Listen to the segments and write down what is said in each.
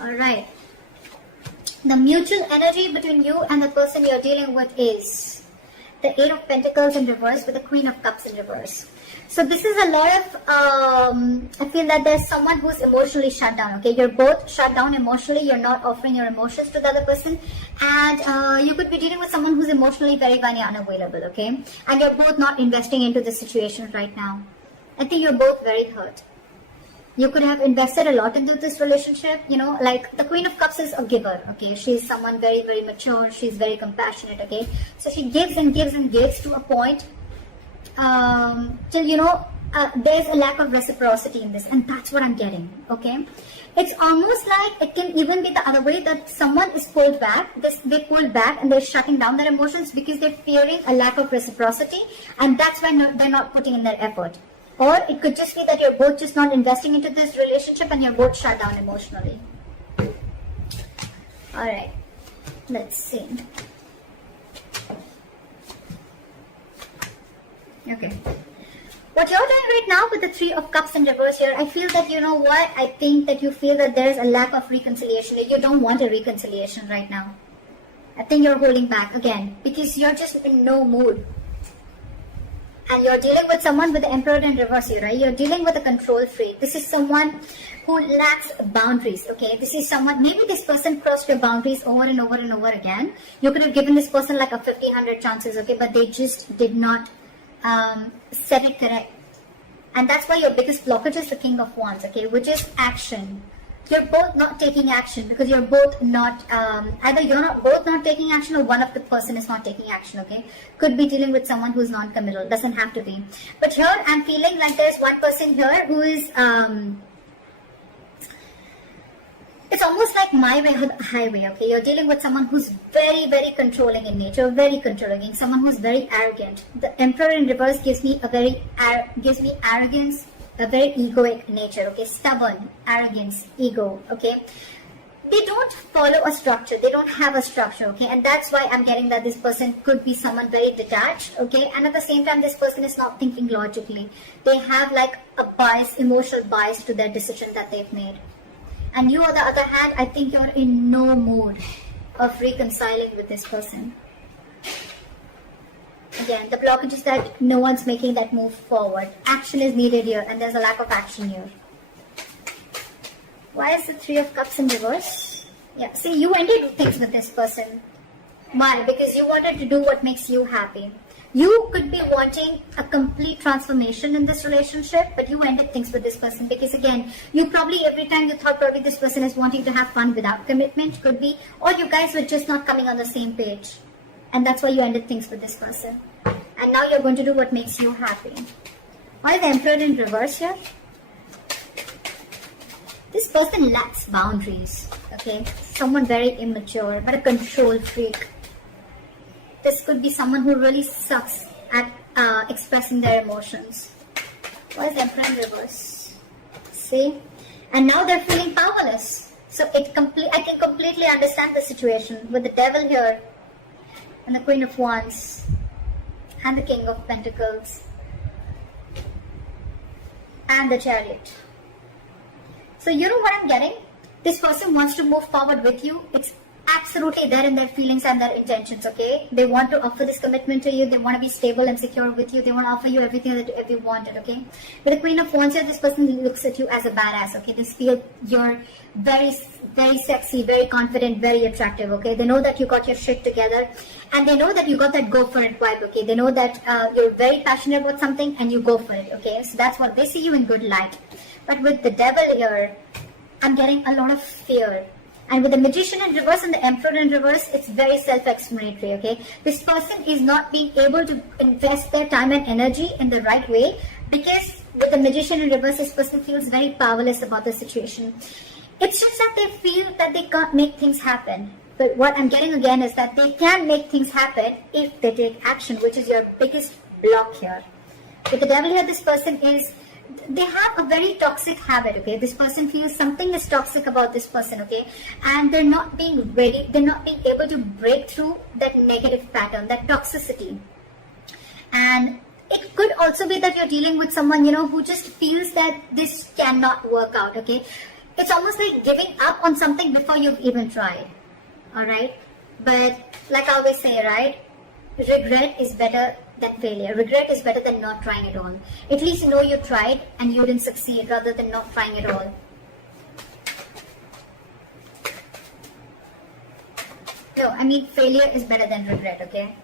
All right. The mutual energy between you and the person you're dealing with is the Eight of Pentacles in reverse with the Queen of Cups in reverse. So this is a lot of, I feel that there's someone who's emotionally shut down, okay? You're both shut down emotionally. You're not offering your emotions to the other person. And you could be dealing with someone who's emotionally very, very unavailable, okay? And you're both not investing into the situation right now. I think you're both very hurt. You could have invested a lot into this relationship, you know, like the Queen of Cups is a giver, okay? She's someone very, very mature. She's very compassionate, okay? So she gives and gives and gives to a point till, you know, there's a lack of reciprocity in this. And that's what I'm getting, okay? It's almost like it can even be the other way, that someone is pulled back. They pulled back and they're shutting down their emotions because they're fearing a lack of reciprocity. And that's why they're not putting in their effort. Or it could just be that you're both just not investing into this relationship and you're both shut down emotionally. Alright, let's see. Okay. What you're doing right now with the Three of Cups in reverse here, I feel that, you know what, I think that you feel that there's a lack of reconciliation. You don't want a reconciliation right now. I think you're holding back again because you're just in no mood. And you're dealing with someone with the Emperor in reverse here, right? You're dealing with a control freak. This is someone who lacks boundaries, okay? This is someone, maybe this person crossed your boundaries over and over and over again. You could have given this person like a 50, 100 chances, okay? But they just did not set it correct. And that's why your biggest blockage is the King of Wands, okay? Which is action. You're both not taking action because you're both not, either you're not both not taking action or one of the person is not taking action, okay? Could be dealing with someone who's non-committal, doesn't have to be. But here I'm feeling like there's one person here who is, it's almost like my way or the highway, okay? You're dealing with someone who's very, very controlling in nature, very controlling, someone who's very arrogant. The Emperor in reverse gives me arrogance, a very egoic nature, okay? Stubborn, arrogance, ego, okay? They don't follow a structure. They don't have a structure, okay? And that's why I'm getting that this person could be someone very detached, okay? And at the same time, this person is not thinking logically. They have like a bias, emotional bias to their decision that they've made. And you, on the other hand, I think you're in no mood of reconciling with this person. Again, the blockage is that no one's making that move forward. Action is needed here, and there's a lack of action here. Why is the Three of Cups in reverse? Yeah, see, you ended things with this person. Why? Because you wanted to do what makes you happy. You could be wanting a complete transformation in this relationship, but you ended things with this person because, again, you probably, every time you thought probably this person is wanting to have fun without commitment, could be, or you guys were just not coming on the same page. And that's why you ended things with this person. And now you're going to do what makes you happy. Why is the Emperor in reverse here? This person lacks boundaries, okay? Someone very immature, but a control freak. This could be someone who really sucks at expressing their emotions. Why is the Emperor in reverse? See? And now they're feeling powerless. So I can completely understand the situation with the Devil here and the Queen of Wands and the King of Pentacles and the Chariot. So you know what I'm getting? This person wants to move forward with you. It's absolutely there in their feelings and their intentions, okay? They want to offer this commitment to you. They want to be stable and secure with you. They want to offer you everything that you wanted, okay? With the Queen of Wands here, this person looks at you as a badass, okay? They feel you're very, very sexy, very confident, very attractive, okay? They know that you got your shit together and they know that you got that go for it vibe, okay? They know that you're very passionate about something and you go for it, okay? So that's what they see you in good light. But with the Devil here, I'm getting a lot of fear. And with the Magician in reverse and the Emperor in reverse, it's very self-explanatory, okay? This person is not being able to invest their time and energy in the right way because with the Magician in reverse, this person feels very powerless about the situation. It's just that they feel that they can't make things happen. But what I'm getting again is that they can make things happen if they take action, which is your biggest block here. With the Devil here, this person is, they have a very toxic habit, okay? This person feels something is toxic about this person, okay? And they're not being ready, they're not being able to break through that negative pattern, that toxicity. And it could also be that you're dealing with someone, you know, who just feels that this cannot work out, okay? it's almost like giving up on something before you've even tried. Alright? But like I always say, right? Regret is better than failure. Regret is better than not trying at all. At least you know you tried and you didn't succeed rather than not trying at all. No, I mean failure is better than regret, okay?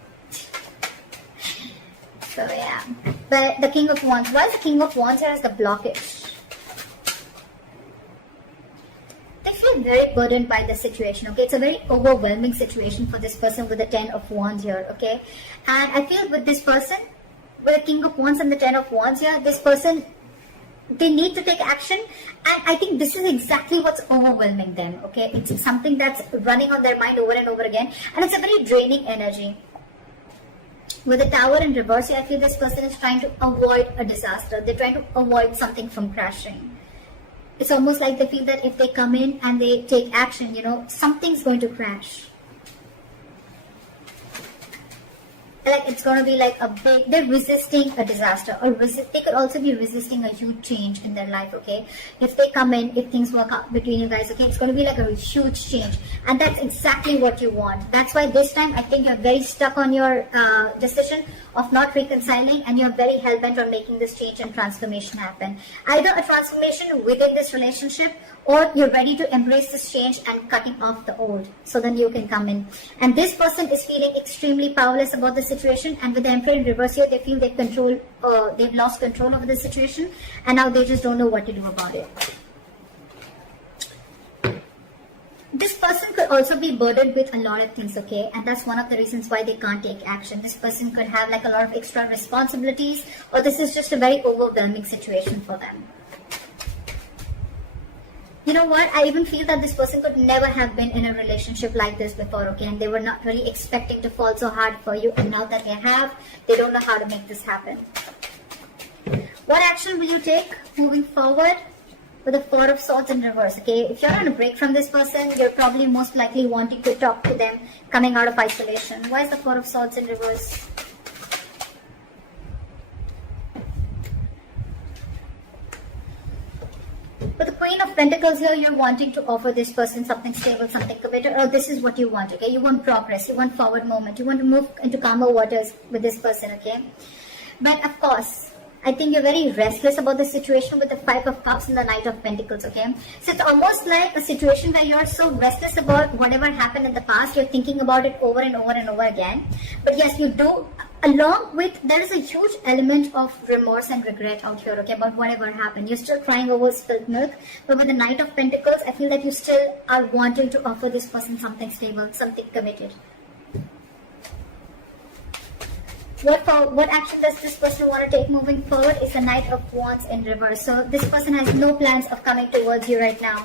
So yeah. But the King of Wands, why is the King of Wands here as the blockage? They feel very burdened by the situation, okay? It's a very overwhelming situation for this person with the 10 of Wands here, okay? And I feel with this person, with the King of Wands and the 10 of Wands here, this person, they need to take action, and I think this is exactly what's overwhelming them, okay? It's something that's running on their mind over and over again, and it's a very draining energy. With the Tower in reverse, I feel this person is trying to avoid a disaster. They're trying to avoid something from crashing. It's almost like they feel that if they come in and they take action, you know, something's going to crash. Like it's going to be like a big, they're resisting a disaster, or they could also be resisting a huge change in their life, okay? If they come in, if things work out between you guys, okay, it's going to be like a huge change, and that's exactly what you want. That's why this time I think you're very stuck on your decision of not reconciling, and you're very hell-bent on making this change and transformation happen. Either a transformation within this relationship, or you're ready to embrace this change and cutting off the old so then you can come in. And this person is feeling extremely powerless about the situation, and with the Emperor in reverse here, they feel they've lost control over the situation, and now they just don't know what to do about it. This person could also be burdened with a lot of things, okay? And that's one of the reasons why they can't take action. This person could have like a lot of extra responsibilities, or this is just a very overwhelming situation for them. You know what? I even feel that this person could never have been in a relationship like this before, okay? And they were not really expecting to fall so hard for you. And now that they have, they don't know how to make this happen. What action will you take moving forward? With the Four of Swords in reverse, okay? If you're on a break from this person, you're probably most likely wanting to talk to them, coming out of isolation. Why is the Four of Swords in reverse? With the Queen of Pentacles here, you're wanting to offer this person something stable, something committed, or this is what you want, okay? You want progress, you want forward movement, you want to move into calmer waters with this person, okay? But of course, I think you're very restless about the situation with the Five of Cups and the Knight of Pentacles, okay? So it's almost like a situation where you're so restless about whatever happened in the past, you're thinking about it over and over and over again. But yes, you do, along with, there is a huge element of remorse and regret out here, okay, about whatever happened. You're still crying over spilled milk, but with the Knight of Pentacles, I feel that you still are wanting to offer this person something stable, something committed. What action does this person want to take moving forward is the Knight of Wands in reverse. So this person has no plans of coming towards you right now.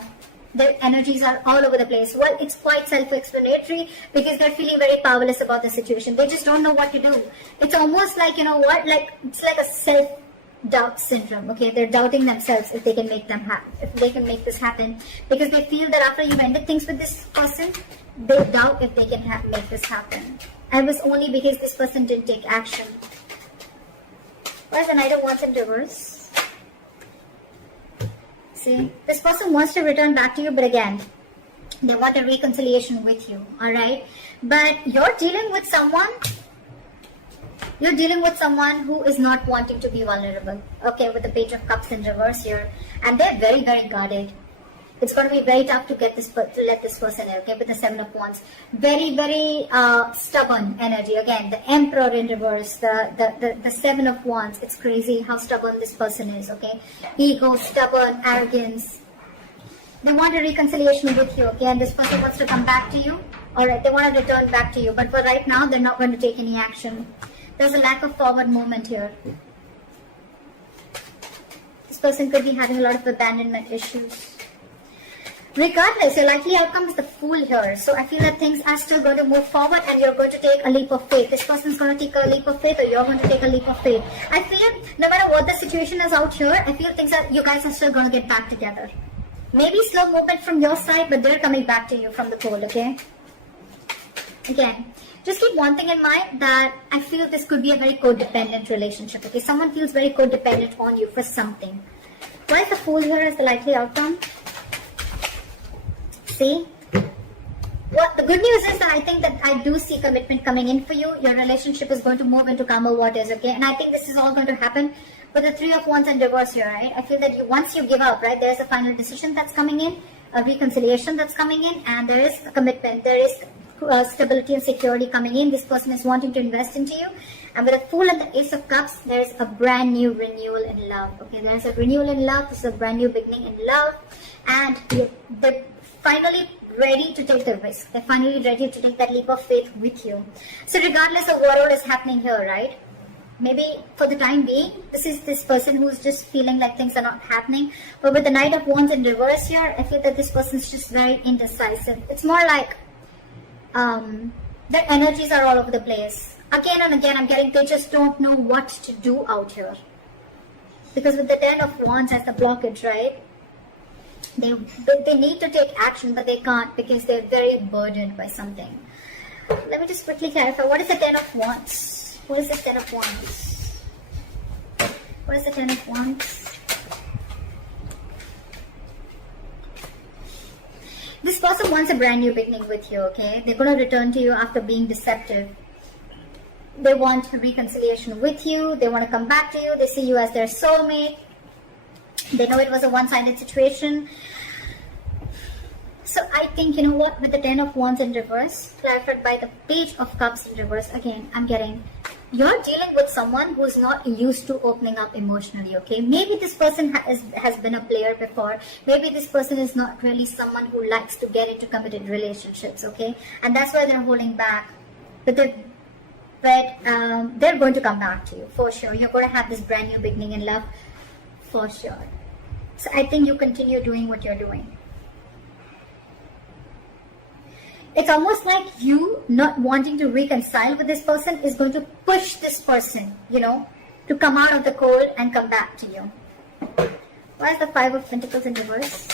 Their energies are all over the place. Well, it's quite self-explanatory because they're feeling very powerless about the situation. They just don't know what to do. It's almost like, you know what, like it's like a self-doubt syndrome. Okay, they're doubting themselves if they can make this happen, because they feel that after you've ended things with this person, they doubt if they can make this happen. And it was only because this person didn't take action. Why is the Knight of Wands in reverse? See, this person wants to return back to you, but again, they want a reconciliation with you, alright? But you're dealing with someone who is not wanting to be vulnerable, okay, with the Page of Cups in reverse here. And they're very, very guarded. It's going to be very tough to let this person in, okay, with the Seven of Wands. Very, very stubborn energy. Again, the Emperor in reverse, the Seven of Wands. It's crazy how stubborn this person is, okay? Ego, stubborn, arrogance. They want a reconciliation with you, okay? And this person wants to come back to you. Alright, they want to return back to you. But for right now, they're not going to take any action. There's a lack of forward movement here. This person could be having a lot of abandonment issues. Regardless, your likely outcome is the Fool here. So I feel that things are still going to move forward and you're going to take a leap of faith. This person's going to take a leap of faith, or you're going to take a leap of faith. I feel no matter what the situation is out here, I feel you guys are still going to get back together. Maybe slow movement from your side, but they're coming back to you from the pole, okay? Again, just keep one thing in mind, that I feel this could be a very codependent relationship, okay? Someone feels very codependent on you for something. Why is the Fool here as the likely outcome? see. What the good news is that I think that I do see commitment coming in for you. Your relationship is going to move into calmer waters, okay? And I think this is all going to happen. But the Three of Wands in reverse here, right? I feel that once you give up, right, there's a final decision that's coming in, a reconciliation that's coming in, and there is a commitment. There is stability and security coming in. This person is wanting to invest into you. And with the Fool and the Ace of Cups, there is a brand new renewal in love. Okay, there is a renewal in love. This is a brand new beginning in love. And they're finally ready to take the risk. They're finally ready to take that leap of faith with you. So regardless of what all is happening here, right? Maybe for the time being, this is this person who's just feeling like things are not happening. But with the Knight of Wands in reverse here, I feel that this person's just very indecisive. It's more like their energies are all over the place. Again and again, I'm getting they just don't know what to do out here. Because with the Ten of Wands as the blockage, right? They need to take action, but they can't because they're very burdened by something. Let me just quickly clarify. What is the Ten of Wands? What is the Ten of Wands? What is the Ten of Wands? This person wants a brand new beginning with you, okay? They're going to return to you after being deceptive. They want reconciliation with you. They want to come back to you. They see you as their soulmate. They know it was a one-sided situation. So I think, you know what, with the Ten of Wands in reverse, clarified by the Page of Cups in reverse, again, I'm getting, you're dealing with someone who's not used to opening up emotionally, okay? Maybe this person has been a player before. Maybe this person is not really someone who likes to get into committed relationships, okay? And that's why they're holding back. But they're going to come back to you, for sure. You're going to have this brand new beginning in love, for sure. So I think you continue doing what you're doing. It's almost like you not wanting to reconcile with this person is going to push this person, you know, to come out of the cold and come back to you. Why is the Five of Pentacles in reverse?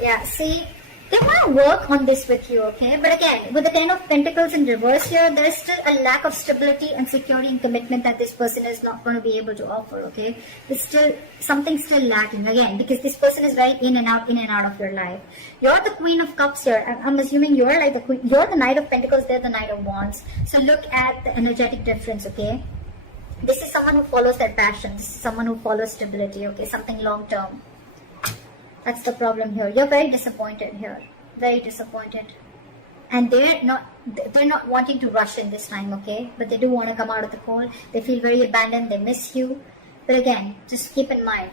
Yeah, see, they want to work on this with you, okay? But again, with the Ten of Pentacles in reverse here, there is still a lack of stability and security and commitment that this person is not going to be able to offer, okay? There's still something still lacking, again, because this person is very in and out of your life. You're the Queen of Cups here. I'm assuming you're like the Queen. You're the Knight of Pentacles, they're the Knight of Wands. So look at the energetic difference, okay? This is someone who follows their passions, someone who follows stability, okay? Something long-term. That's the problem here. You're very disappointed here. Very disappointed. And they're not wanting to rush in this time, okay? But they do want to come out of the cold. They feel very abandoned. They miss you. But again, just keep in mind,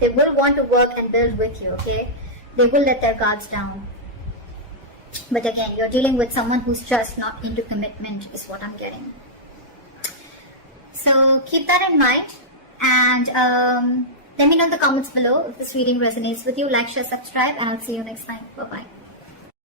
they will want to work and build with you, okay? They will let their guards down. But again, you're dealing with someone who's just not into commitment is what I'm getting. So keep that in mind. And let me know in the comments below if this reading resonates with you. Like, share, subscribe, and I'll see you next time. Bye-bye.